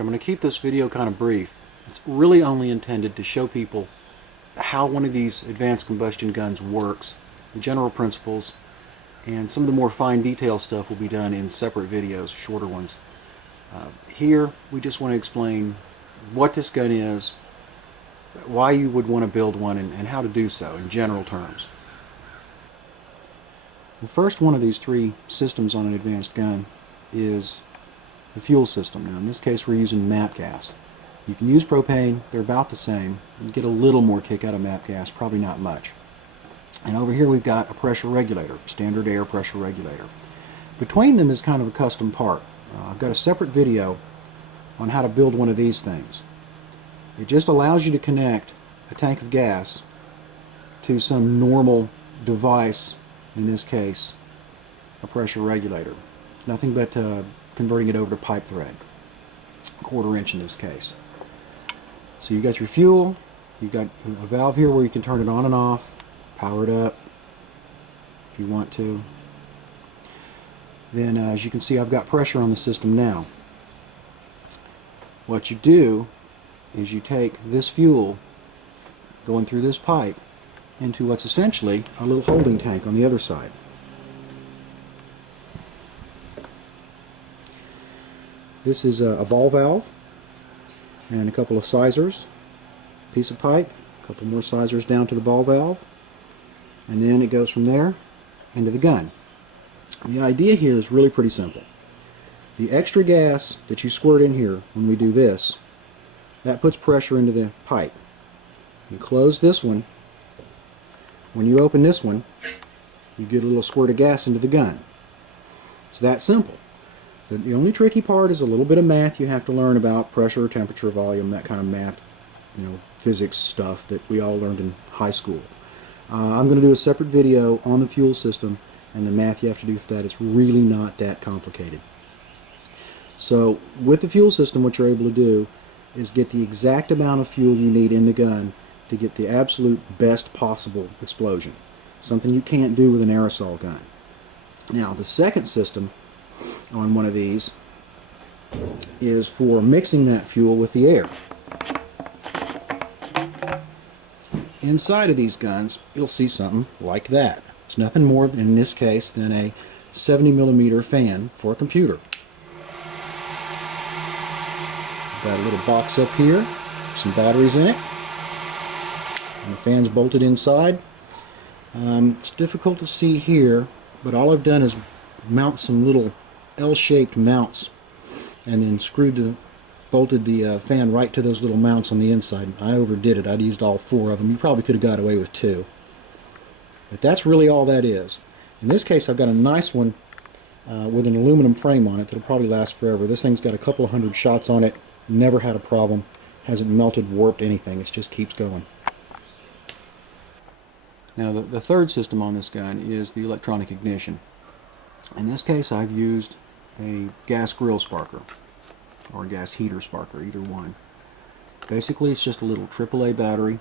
Alright, I'm going to keep this video kind of brief. It's really only intended to show people how one of these advanced combustion guns works, the general principles, and some of the more fine detail stuff will be done in separate videos, shorter ones. Here we just want to explain what this gun is, why you would want to build one, and how to do so in general terms. The first one of these three systems on an advanced gun is the fuel system. Now in this case we're using MAP gas. You can use propane, they're about the same. You get a little more kick out of MAP gas, probably not much. And over here we've got a pressure regulator, standard air pressure regulator. Between them is kind of a custom part. I've got a separate video on how to build one of these things. It just allows you to connect a tank of gas to some normal device, in this case a pressure regulator. Nothing but converting it over to pipe thread, 1/4 inch in this case. So you got your fuel, you've got a valve here where you can turn it on and off, power it up if you want to. Then as you can see, I've got pressure on the system now. What you do is you take this fuel going through this pipe into what's essentially a little holding tank on the other side. This is a ball valve and a couple of sizers, piece of pipe, a couple more sizers down to the ball valve, and then it goes from there into the gun. The idea here is really pretty simple. The extra gas that you squirt in here when we do this, that puts pressure into the pipe. You close this one. When you open this one, you get a little squirt of gas into the gun. It's that simple. The only tricky part is a little bit of math you have to learn about pressure, temperature, volume, that kind of math, physics stuff that we all learned in high school. I'm going to do a separate video on the fuel system and the math you have to do for that. It's really not that complicated. So with the fuel system, what you're able to do is get the exact amount of fuel you need in the gun to get the absolute best possible explosion. Something you can't do with an aerosol gun. Now the second system on one of these is for mixing that fuel with the air. Inside of these guns you'll see something like that. It's nothing more in this case than a 70mm fan for a computer. Got a little box up here, some batteries in it, and the fan's bolted inside. It's difficult to see here, but all I've done is mount some little L-shaped mounts and then bolted the fan right to those little mounts on the inside. I overdid it. I'd used all 4 of them. You probably could have got away with 2. But that's really all that is. In this case I've got a nice one with an aluminum frame on it that'll probably last forever. This thing's got a couple of 100 shots on it. Never had a problem. Hasn't melted, warped, anything. It just keeps going. Now the third system on this gun is the electronic ignition. In this case I've used a gas grill sparker or a gas heater sparker, either one. Basically it's just a little AAA battery,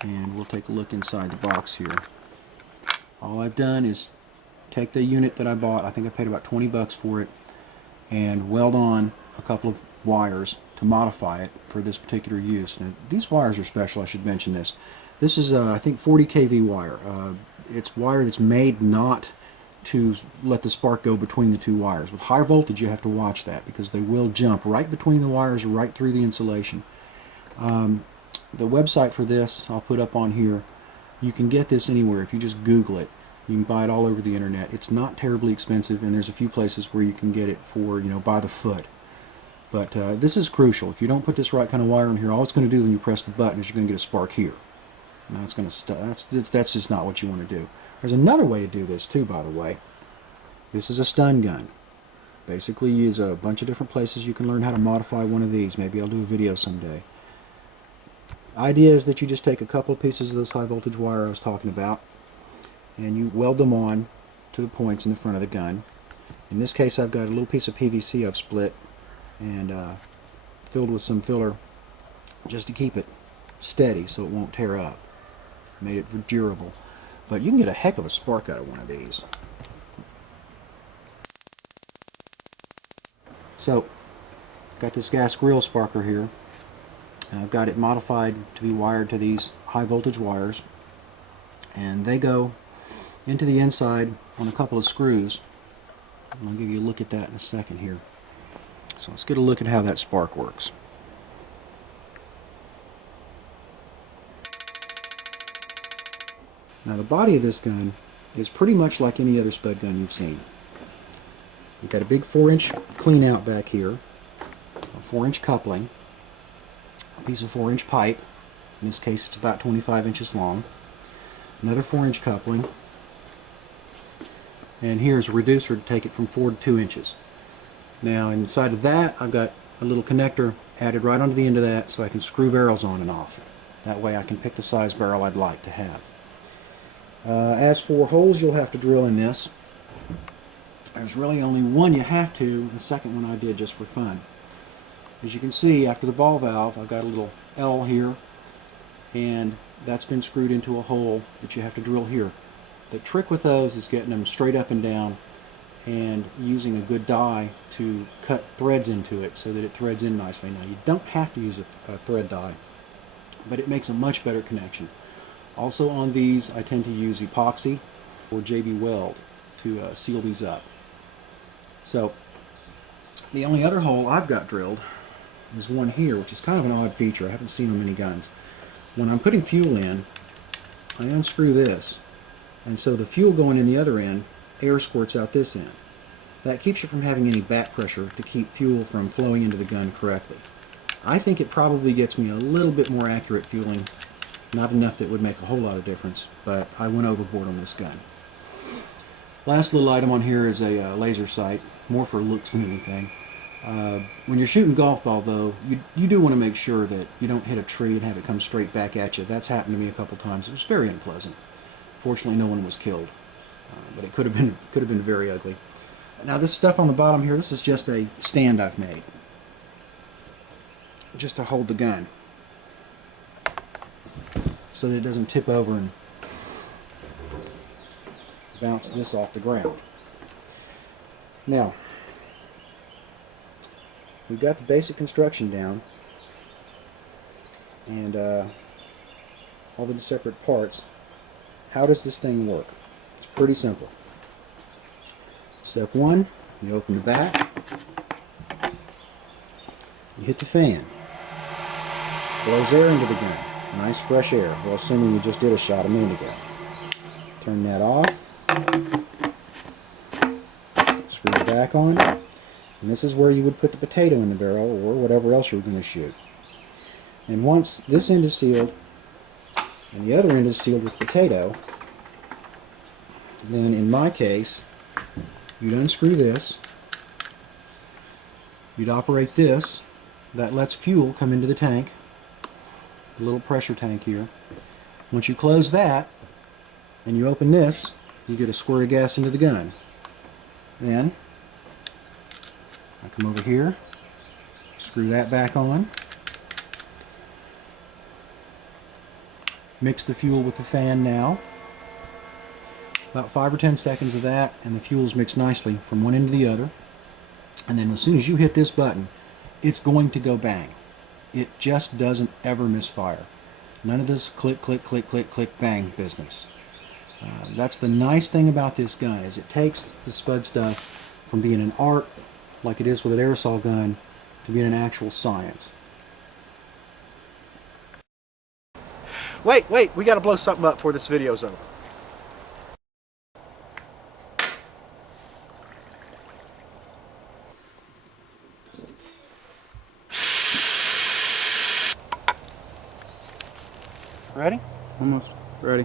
and we'll take a look inside the box here. All I've done is take the unit that I bought, I think I paid about 20 bucks for it, and weld on a couple of wires to modify it for this particular use. Now these wires are special, I should mention this. This is I think 40 kV wire. It's wire that's made not to let the spark go between the 2 wires. With high voltage you have to watch that because they will jump right between the wires, right through the insulation. The website for this I'll put up on here. You can get this anywhere if you just Google it. You can buy it all over the internet. It's not terribly expensive, and there's a few places where you can get it for, by the foot. But this is crucial. If you don't put this right kind of wire in here, all it's going to do when you press the button is you're going to get a spark here. Now it's going to that's just not what you want to do. There's another way to do this too, by the way. This is a stun gun. Basically, there's a bunch of different places you can learn how to modify one of these. Maybe I'll do a video someday. Idea is that you just take a couple of pieces of this high voltage wire I was talking about, and you weld them on to the points in the front of the gun. In this case I've got a little piece of PVC I've split and filled with some filler just to keep it steady so it won't tear up. Made it durable. But you can get a heck of a spark out of one of these. So Got this gas grill sparker here. And I've got it modified to be wired to these high voltage wires, and they go into the inside on a couple of screws. I'll give you a look at that in a second here. So let's get a look at how that spark works. Now the body of this gun is pretty much like any other spud gun you've seen. You've got a big 4-inch clean out back here, a 4-inch coupling, a piece of 4-inch pipe. In this case it's about 25 inches long. Another 4-inch coupling, and here's a reducer to take it from 4 to 2 inches. Now inside of that I've got a little connector added right onto the end of that so I can screw barrels on and off. That way I can pick the size barrel I'd like to have. As for holes you'll have to drill in this, there's really only one you have to. The second one I did just for fun. As you can see, after the ball valve I've got a little L here, and that's been screwed into a hole that you have to drill here. The trick with those is getting them straight up and down and using a good die to cut threads into it so that it threads in nicely. Now you don't have to use a thread die, but it makes a much better connection. Also on these I tend to use epoxy or JB Weld to seal these up. So the only other hole I've got drilled is one here, which is kind of an odd feature. I haven't seen on many guns. When I'm putting fuel in, I unscrew this, and so the fuel going in the other end, air squirts out this end. That keeps you from having any back pressure to keep fuel from flowing into the gun correctly. I think it probably gets me a little bit more accurate fueling. Not enough that would make a whole lot of difference, but I went overboard on this gun. Last little item on here is a laser sight, more for looks than anything. When you're shooting golf ball though, you do want to make sure that you don't hit a tree and have it come straight back at you. That's happened to me a couple times. It was very unpleasant. Fortunately no one was killed, but it could have been very ugly. Now this stuff on the bottom here, this is just a stand I've made, just to hold the gun, so that it doesn't tip over and bounce this off the ground. Now, we've got the basic construction down, and all the separate parts. How does this thing work? It's pretty simple. Step one, you open the back, you hit the fan, blows air into the gun. Nice fresh air. Well, assuming you just did a shot a minute ago. Turn that off. Screw it back on. And this is where you would put the potato in the barrel or whatever else you're going to shoot. And once this end is sealed and the other end is sealed with potato, then in my case, you'd unscrew this. You'd operate this. That lets fuel come into the tank. A little pressure tank here. Once you close that and you open this, you get a squirt of gas into the gun. Then I come over here, screw that back on, mix the fuel with the fan now. About 5 or 10 seconds of that and the fuel's mixed nicely from one end to the other. And then as soon as you hit this button, it's going to go bang. It just doesn't ever misfire. None of this click, click, click, click, click, bang business. That's the nice thing about this gun, is it takes the Spud stuff from being an art, like it is with an aerosol gun, to being an actual science. Wait, we gotta blow something up before this video's over. Ready? Almost. Ready.